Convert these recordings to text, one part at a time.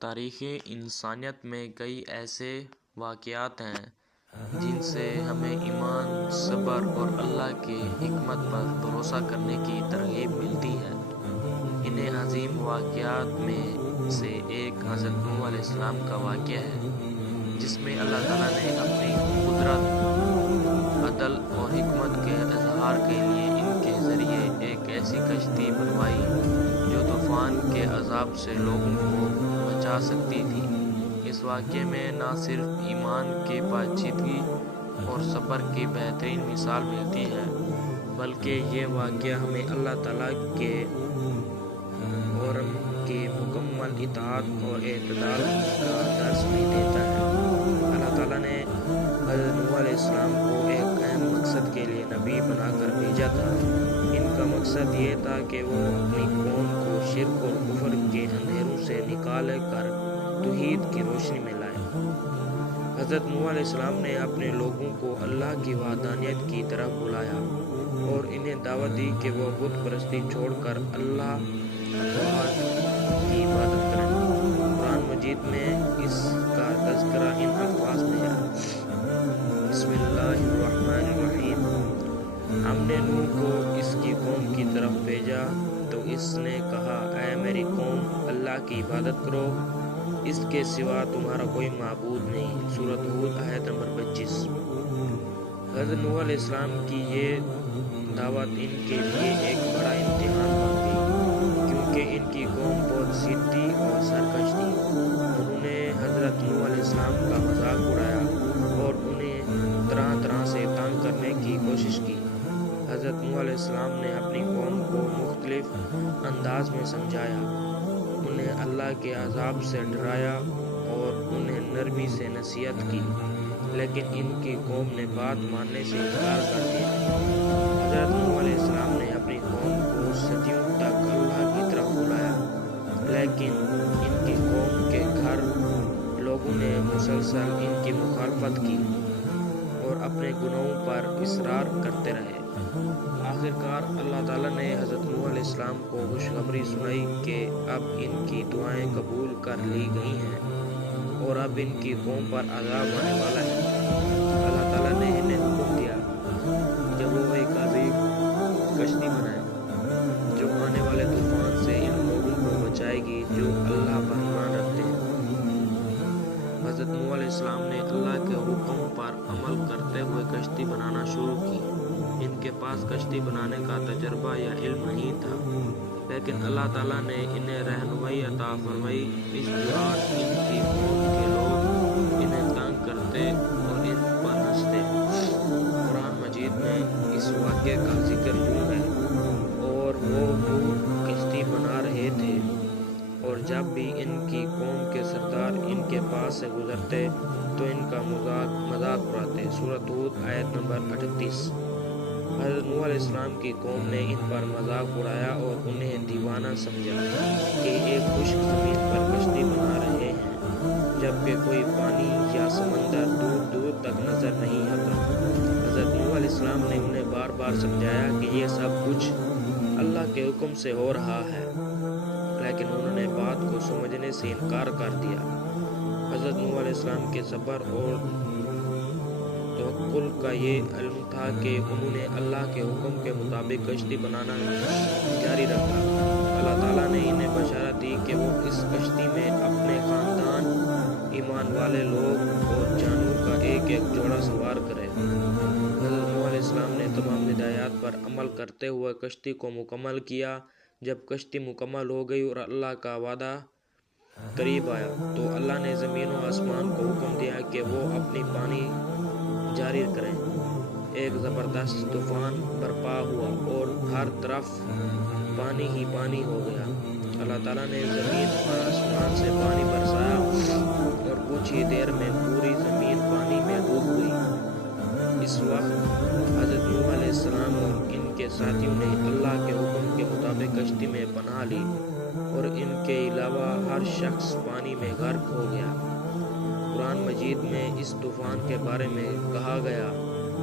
تاریخ انسانیت میں کئی ایسے واقعات ہیں جن سے ہمیں ایمان، صبر اور اللہ کی حکمت پر بھروسہ کرنے کی ترغیب ملتی ہے۔ ان عظیم واقعات میں سے ایک حضرت نوح علیہ السلام کا واقعہ ہے، جس میں اللہ تعالیٰ نے اپنی قدرت، عدل اور حکمت کے اظہار کے لیے ان کے ذریعے ایک ایسی کشتی بنوائی جو طوفان کے عذاب سے لوگوں کو بچا سکتی تھی۔ اس واقعے میں نہ صرف ایمان کی پاکیزگی اور صبر کی بہترین مثال ملتی ہے، بلکہ یہ واقعہ ہمیں اللہ تعالیٰ کے حکم کی مکمل اطاعت اور اعتدال کا درس بھی دیتا ہے۔ اللہ تعالیٰ نے حضرت نوح علیہ السلام کو ایک اہم مقصد کے لیے نبی بنا کر بھیجا تھا۔ ان کا مقصد یہ تھا کہ وہ اپنی قوم کو شرک اور کفر کے اندھیروں سے نکال کر توحید کی روشنی میں لائے۔ حضرت نوح علیہ السلام نے اپنے لوگوں کو اللہ کی وحدانیت کی طرف بلایا اور انہیں دعوت دی کہ وہ بت پرستی چھوڑ کر اللہ واحد کی عبادت کریں۔ قرآن مجید میں اس کا تذکرہ ان الفاظ میں ہے: بسم اللہ الرحمن الرحیم۔ ہم نے نوح کو اس کی قوم کی طرف بھیجا تو اس نے کہا، اے میری قوم، اللہ کی عبادت کرو، اس کے سوا تمہارا کوئی معبود نہیں۔ سورۃ ہود آیت نمبر 25۔ حضرت نوح علیہ السلام کی یہ دعوت ان کے لیے ایک بڑا امتحان بن گئی، کیونکہ ان کی قوم بہت ضدی اور سرکش تھی۔ انہوں نے حضرت نوح علیہ السلام کا مذاق اڑایا اور انہیں طرح طرح سے تنگ کرنے کی کوشش کی۔ حضرت نوح علیہ السلام نے اپنی قوم کو مختلف انداز میں سمجھایا، انہیں اللہ کے عذاب سے ڈرایا اور انہیں نرمی سے نصیحت کی، لیکن ان کی قوم نے بات ماننے سے انکار کر دیا۔ حضرت نوح علیہ السلام نے اپنی قوم کو صدیوں تک اللہ کی طرف بلایا، لیکن ان کی قوم کے گھر لوگوں نے مسلسل ان کی مخالفت کی اور اپنے گناہوں پر اصرار کرتے رہے۔ آخرکار اللہ تعالیٰ نے حضرت نوح علیہ السلام کو خوشخبری سنائی کہ اب ان کی دعائیں قبول کر لی گئی ہیں اور اب ان کی قوم پر عذاب آنے والا ہے۔ اللہ تعالیٰ نے انہیں حکم دیا کہ وہ ایک عظیم کشتی بنائیں جو آنے والے طوفان سے ان لوگوں کو بچائے گی جو اللہ پر ایمان رکھتے ہیں۔ حضرت نوح علیہ السلام نے اللہ کے حکم پر عمل کرتے ہوئے کشتی بنانا شروع کی۔ ان کے پاس کشتی بنانے کا تجربہ یا علم نہیں تھا، لیکن اللہ تعالیٰ نے انہیں رہنمائی عطا فرمائی۔ اس دوران ان کی قوم کے لوگ انہیں تنگ کرتے اور ان پر ہنستے۔ قرآن مجید میں اس واقعے کا ذکر یوں ہے: اور وہ نوح کشتی بنا رہے تھے اور جب بھی ان کی قوم کے سردار ان کے پاس سے گزرتے تو ان کا مذاق اڑاتے۔ سورۃ ہود آیت نمبر 38۔ حضرت نوح علیہ السلام کی قوم نے ان پر مذاق اڑایا اور انہیں دیوانہ سمجھا کہ ایک خشک زمین پر کشتی بنا رہے ہیں، جبکہ کوئی پانی یا سمندر دور دور تک نظر نہیں آتا۔ حضرت نوح علیہ السلام نے انہیں بار بار سمجھایا کہ یہ سب کچھ اللہ کے حکم سے ہو رہا ہے، لیکن انہوں نے بات کو سمجھنے سے انکار کر دیا۔ حضرت نوح علیہ السلام کے صبر اور توکل کا یہ علم تھا کہ انہوں نے اللہ کے حکم کے مطابق کشتی بنانا جاری رکھا۔ اللہ تعالیٰ نے انہیں بشارت دی کہ وہ اس کشتی میں اپنے خاندان، ایمان والے لوگ اور جانوروں کا ایک ایک جوڑا سوار کرے۔ حضرت نوح علیہ السلام نے تمام ہدایات پر عمل کرتے ہوئے کشتی کو مکمل کیا۔ جب کشتی مکمل ہو گئی اور اللہ کا وعدہ قریب آیا تو اللہ نے زمین و آسمان کو حکم دیا کہ وہ اپنی پانی جاری کریں۔ ایک زبردست طوفان برپا ہوا اور ہر طرف پانی ہی پانی ہو گیا۔ اللہ تعالیٰ نے زمین اور آسمان سے پانی برسایا اور کچھ ہی دیر میں پوری زمین پانی میں ڈوب گئی۔ اس وقت حضرت نوح علیہ السلام اور ان کے ساتھیوں نے اللہ کے حکم کے مطابق کشتی میں پناہ لی اور ان کے علاوہ ہر شخص پانی میں غرق ہو گیا۔ قرآن مجید میں اس طوفان کے بارے میں کہا گیا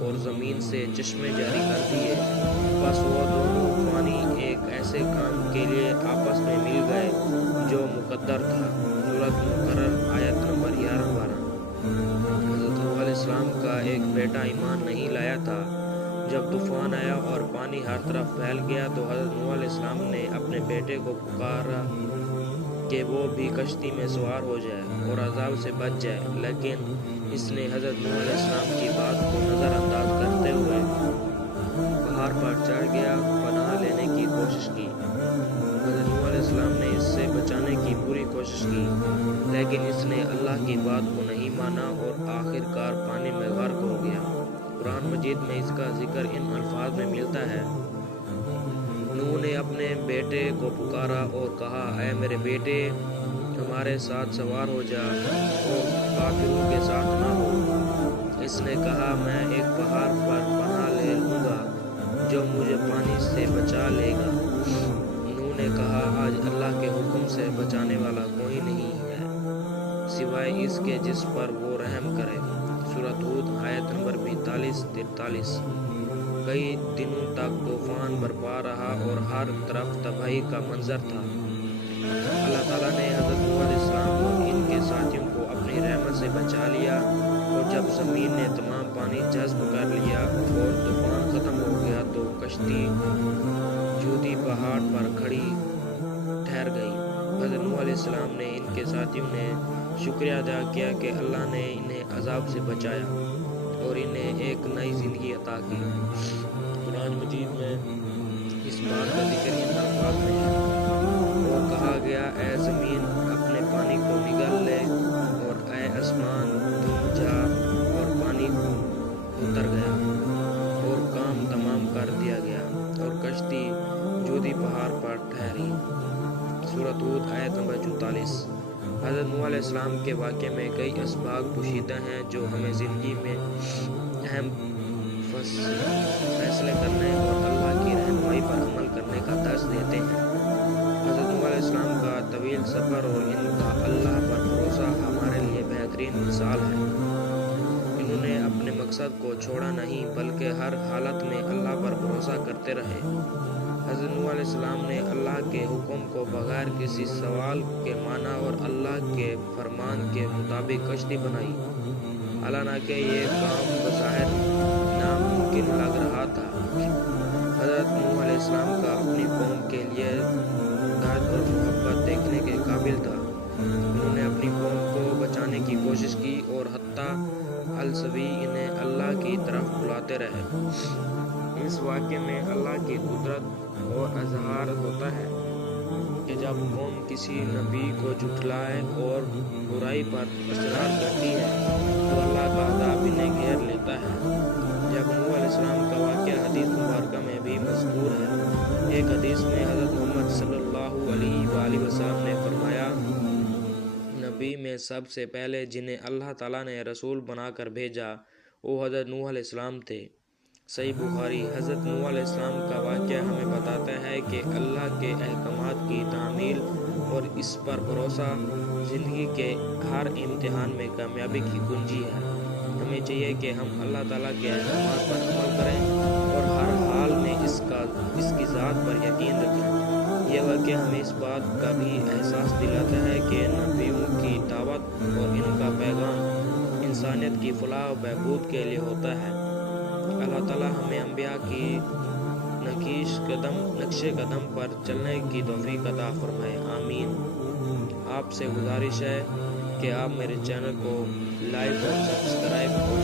اور زمین سے چشمے جاری کر دیے، بس وہ دونوں پانی ایک ایسے کام کے لیے آپس میں مل گئے جو مقدر تھا۔ سورۃ مقرر آیت نمبر 11-12۔ حضرت نوح علیہ السلام کا ایک بیٹا ایمان نہیں لایا تھا۔ جب طوفان آیا اور پانی ہر طرف پھیل گیا تو حضرت نوح علیہ السلام نے اپنے بیٹے کو پکارا کہ وہ بھی کشتی میں سوار ہو جائے اور عذاب سے بچ جائے، لیکن اس نے حضرت نوح علیہ السلام کی بات کو نظر انداز کرتے ہوئے پہاڑ پر چڑھ گیا، پناہ لینے کی کوشش کی۔ حضرت نوح علیہ السلام نے اس سے بچانے کی پوری کوشش کی، لیکن اس نے اللہ کی بات کو نہیں مانا اور آخر کار پانی میں غرق ہو گیا۔ قرآن مجید میں اس کا ذکر ان الفاظ میں ملتا ہے: نوح نے اپنے بیٹے کو پکارا اور کہا، اے میرے بیٹے، ہمارے ساتھ سوار ہو جا اور کافروں کے ساتھ نہ ہو۔ اس نے کہا، میں ایک پہاڑ پر پناہ لے لوں گا جو مجھے پانی سے بچا لے گا۔ نوح نے کہا، آج اللہ کے حکم سے بچانے والا کوئی نہیں ہے سوائے اس کے جس پر وہ رحم کرے۔ سورۃ ہود آیت نمبر 42-43۔ کئی دنوں تک طوفان برپا رہا اور ہر طرف تباہی کا منظر تھا۔ اللہ تعالیٰ نے حضرت نوح علیہ السلام اور ان کے ساتھیوں کو اپنی رحمت سے بچا لیا، اور جب زمین نے تمام پانی جذب کر لیا اور طوفان ختم ہو گیا تو کشتی جودی پہاڑ پر کھڑی ٹھہر گئی۔ حضرت نوح علیہ السلام نے ان کے ساتھیوں نے شکریہ ادا کیا کہ اللہ نے انہیں عذاب سے بچایا اور انہیں ایک نئی زندگی عطا کی۔ قرآن مجید میں اس بات کا ذکر ان الفاظ میں ہے: اور کہا گیا، اے زمین اپنے پانی کو نگل لے، اور اے آسمان تم جا، اور پانی اتر گیا اور کام تمام کر دیا گیا اور کشتی جودی پہاڑ پر ٹھہری۔ سورۃ ہود آیت نمبر 44۔ حضرت نوح علیہ السلام کے واقعے میں کئی اسباق پوشیدہ ہیں جو ہمیں زندگی میں اہم فیصلے کرنے اور اللہ کی رہنمائی پر عمل کرنے کا درس دیتے ہیں۔ حضرت نوح علیہ السلام کا طویل سفر اور ان کا اللہ پر بھروسہ ہمارے لیے بہترین مثال ہے۔ انہوں نے اپنے مقصد کو چھوڑا نہیں بلکہ ہر حالت میں اللہ پر بھروسہ کرتے رہے۔ حضرت نوح علیہ السلام نے اللہ کے حکم کو بغیر کسی سوال کے مانا اور اللہ کے فرمان کے مطابق کشتی بنائی، حالانکہ یہ کام بظاہر ناممکن لگ رہا تھا۔ حضرت نوح علیہ السلام کا اپنی قوم کے لیے درد اور محبت دیکھنے کے قابل تھا۔ انہوں نے اپنی قوم کو بچانے کی کوشش کی اور حتیٰ السوی انہیں اللہ کی طرف بلاتے رہے۔ اس واقعے میں اللہ کی قدرت اور اظہار ہوتا ہے کہ جب قوم کسی نبی کو جھٹلائے اور برائی پر اصرار کرتی ہے تو اللہ کا عذاب انہیں گھیر لیتا ہے۔ جب نوح علیہ السلام کا واقعہ حدیث مبارکہ میں بھی مذکور ہے۔ ایک حدیث میں حضرت محمد صلی اللہ علیہ وآلہ وسلم نے فرمایا، نبی میں سب سے پہلے جنہیں اللہ تعالیٰ نے رسول بنا کر بھیجا وہ حضرت نوح علیہ السلام تھے۔ صحیح بخاری۔ حضرت نوح علیہ السلام کا واقعہ ہمیں بتاتا ہے کہ اللہ کے احکامات کی تعمیل اور اس پر بھروسہ زندگی کے ہر امتحان میں کامیابی کی کنجی ہے۔ ہمیں چاہیے کہ ہم اللہ تعالیٰ کے احکامات پر عمل کریں اور ہر حال میں اس کی ذات پر یقین رکھیں۔ یہ واقعہ ہمیں اس بات کا بھی احساس دلاتا ہے کہ نبیوں کی دعوت اور ان کا پیغام انسانیت کی فلاح و بہبود کے لیے ہوتا ہے۔ اللہ تعالیٰ ہمیں انبیاء کی نقش قدم پر چلنے کی توفیق عطا فرمائے، آمین۔ آپ سے گزارش ہے کہ آپ میرے چینل کو لائک اور سبسکرائب اور